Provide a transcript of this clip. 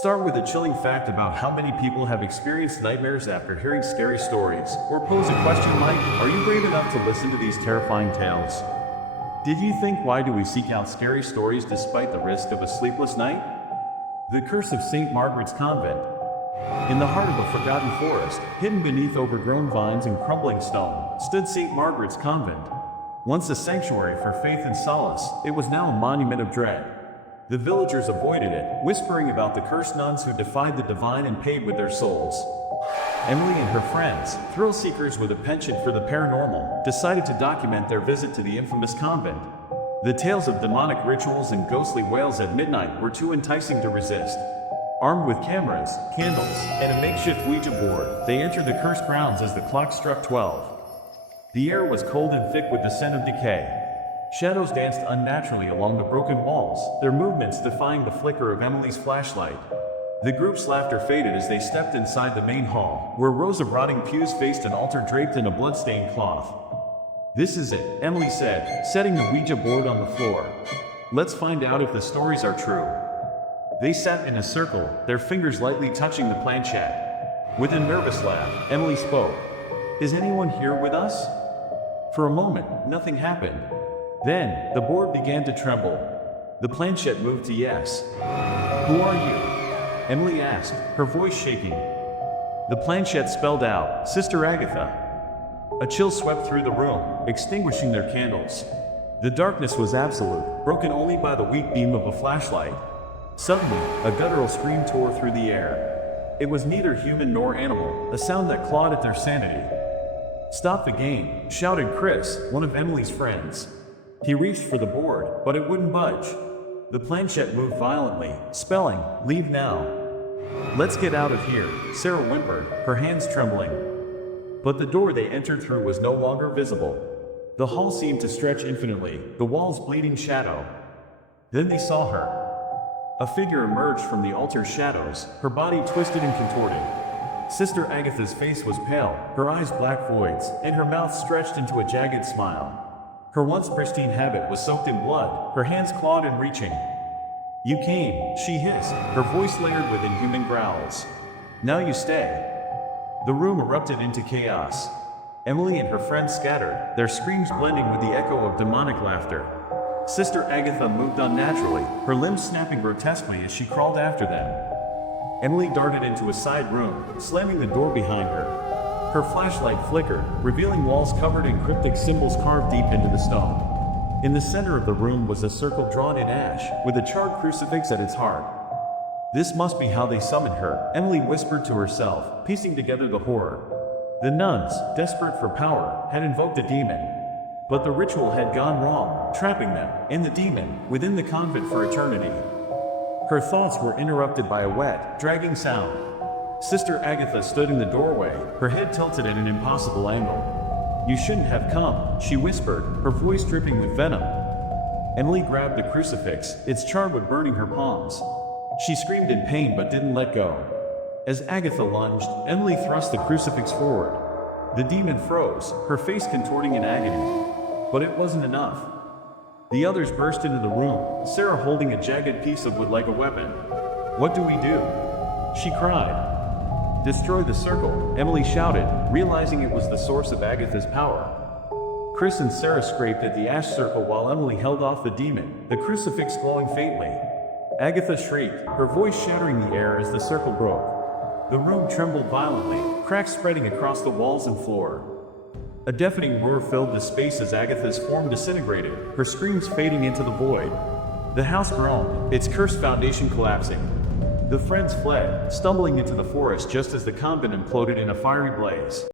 Start with a chilling fact about how many people have experienced nightmares after hearing scary stories, or pose a question like, are you brave enough to listen to these terrifying tales? Did you think, why do we seek out scary stories despite the risk of a sleepless night? The Curse of St. Margaret's Convent. In the heart of a forgotten forest, hidden beneath overgrown vines and crumbling stone, stood St. Margaret's Convent. Once a sanctuary for faith and solace, it was now a monument of dread. The villagers avoided it, whispering about the cursed nuns who defied the divine and paid with their souls. Emily and her friends, thrill seekers with a penchant for the paranormal, decided to document their visit to the infamous convent. The tales of demonic rituals and ghostly wails at midnight were too enticing to resist. Armed with cameras, candles, and a makeshift Ouija board, they entered the cursed grounds as the clock struck 12. The air was cold and thick with the scent of decay. Shadows danced unnaturally along the broken walls, their movements defying the flicker of Emily's flashlight. The group's laughter faded as they stepped inside the main hall, where rows of rotting pews faced an altar draped in a blood-stained cloth. "This is it," Emily said, setting the Ouija board on the floor. "Let's find out if the stories are true." They sat in a circle, their fingers lightly touching the planchette. With a nervous laugh, Emily spoke. "Is anyone here with us?" For a moment, nothing happened. Then, the board began to tremble. The planchette moved to yes. "Who are you?" Emily asked, her voice shaking. The planchette spelled out, "Sister Agatha." A chill swept through the room, extinguishing their candles. The darkness was absolute, broken only by the weak beam of a flashlight. Suddenly, a guttural scream tore through the air. It was neither human nor animal, a sound that clawed at their sanity. "Stop the game," shouted Chris, one of Emily's friends. He reached for the board, but it wouldn't budge. The planchette moved violently, spelling, "Leave now." "Let's get out of here," Sarah whimpered, her hands trembling. But the door they entered through was no longer visible. The hall seemed to stretch infinitely, the walls bleeding shadow. Then they saw her. A figure emerged from the altar's shadows, her body twisted and contorted. Sister Agatha's face was pale, her eyes black voids, and her mouth stretched into a jagged smile. Her once pristine habit was soaked in blood, her hands clawed and reaching. "You came," she hissed, her voice layered with inhuman growls. "Now you stay." The room erupted into chaos. Emily and her friends scattered, their screams blending with the echo of demonic laughter. Sister Agatha moved unnaturally, her limbs snapping grotesquely as she crawled after them. Emily darted into a side room, slamming the door behind her. Her flashlight flickered, revealing walls covered in cryptic symbols carved deep into the stone. In the center of the room was a circle drawn in ash, with a charred crucifix at its heart. "This must be how they summoned her," Emily whispered to herself, piecing together the horror. The nuns, desperate for power, had invoked a demon. But the ritual had gone wrong, trapping them, and the demon, within the convent for eternity. Her thoughts were interrupted by a wet, dragging sound. Sister Agatha stood in the doorway, her head tilted at an impossible angle. "You shouldn't have come," she whispered, her voice dripping with venom. Emily grabbed the crucifix, its charred wood burning her palms. She screamed in pain but didn't let go. As Agatha lunged, Emily thrust the crucifix forward. The demon froze, her face contorting in agony. But it wasn't enough. The others burst into the room, Sarah holding a jagged piece of wood like a weapon. "What do we do?" she cried. "Destroy the circle," Emily shouted, realizing it was the source of Agatha's power. Chris and Sarah scraped at the ash circle while Emily held off the demon, the crucifix glowing faintly. Agatha shrieked, her voice shattering the air as the circle broke. The room trembled violently, cracks spreading across the walls and floor. A deafening roar filled the space as Agatha's form disintegrated, her screams fading into the void. The house groaned, its cursed foundation collapsing. The friends fled, stumbling into the forest just as the convent imploded in a fiery blaze.